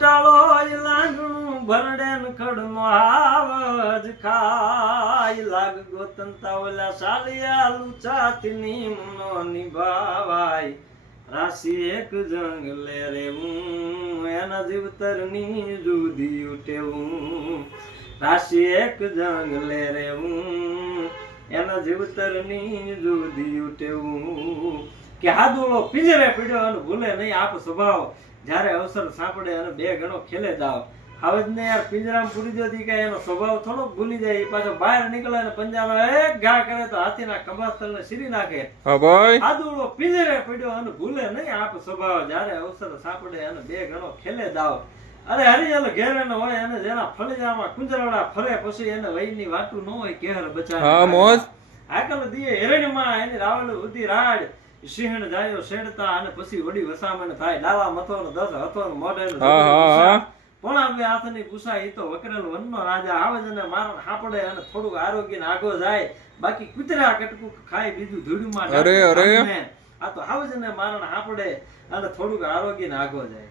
ગોટાળો લાગણું ભરડે ને ખડનો આવજ ખાય લાગ ગોતનતા ઓલા સાલિયા લુચાતી નીમનો નિભાવાય રાશિ એક જંગલે રેવું એના જીવતરની જુદી ઉઠેવું રાશિ એક જંગલે રેવું એના જીવતરની જુદી ઉઠેવું કે હાદુળો પિંજરે પીડ્યો અને ભૂલે નહીં આપ સ્વભાવ જ્યારે અવસર સાંપડે અને બે ગણો ખેલે જાવ હાવજને યાર પિંજરામાં પૂરી જતી કે એનો સ્વભાવ થોડો ભૂલી જાય એ પાછો બહાર નીકળે અને પંજાનો એક ઘા કરે તો હાથીના ખભા સ્થળને સીરી નાખે હાદુળો પિંજરે પીડ્યો અને ભૂલે નહીં આપ સ્વભાવ જ્યારે અવસર સાંપડે અને બે ગણો ખેલે જાવ અરે હરિયલ ઘેરે ન હોય અને જેના ફળિયામાં કુંજરાડા ફરે પછી એને વયની વાતું ન હોય કેહર બચાવે હાકલ દીએ હિરણમાં એની રાવળ ઉધી રાડ સિંહણ જાયો શેડતા અને પછી વડી વસામણ થાય ડાવા મથોનો 10 હથોનો મોઢેનો પોણાવે હાથની પૂછા ઈ તો વકરેલ વનનો રાજા આવજને મારણ હાપડે અને થોડું આરોગ્યને આગો જાય બાકી કુતરા કટકું ખાય બીજું ધૂળમાં અરે આ તો આવજને મારણ હાપડે અને થોડું આરોગ્યને આગો જાય